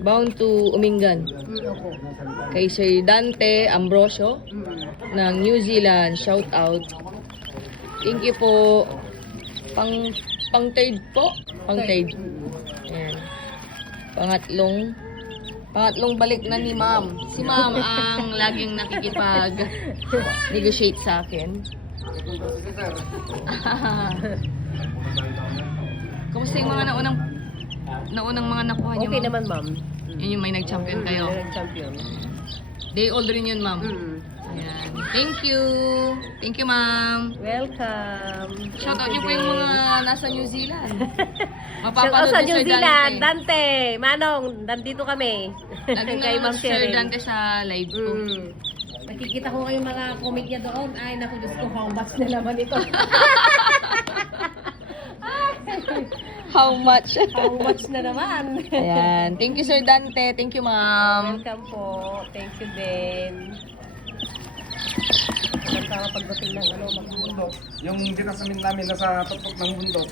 Bound to Umingan. Opo. Kay Sir Dante Ambrosio ng New Zealand. Shout out. Thank you po. Pang third po. Pang third. Ayan. Pangatlong balik na ni ma'am. Si ma'am ang laging nakikipag-negotiate sa akin. Kamusta yung mga naunang mga nakuha niyo? Okay ma'am? naman, ma'am. Yun yung may nag-champion kayo. Champion. Day old rin yun, ma'am. Ayan. Thank you. Thank you, ma'am. Welcome. Shoutout niyo po yung mga nasa New Zealand. Shout out Mapapanood sa ni New Sir Zealand, Dante. Dante, Manong, nandito kami. Lagi Kay na Ma'am Sir Cheryl. Dante sa live ko. Nakikita ko kayong mga komedya doon. Ay, naku, Diyos ko, how much na naman ito. How much? How much na naman. Ayan. Thank you, Sir Dante. Thank you, ma'am. Welcome po. Thank you din. Tama pagdating ng Bundok. Yung dinasamin namin nasa tuktok ng bundok.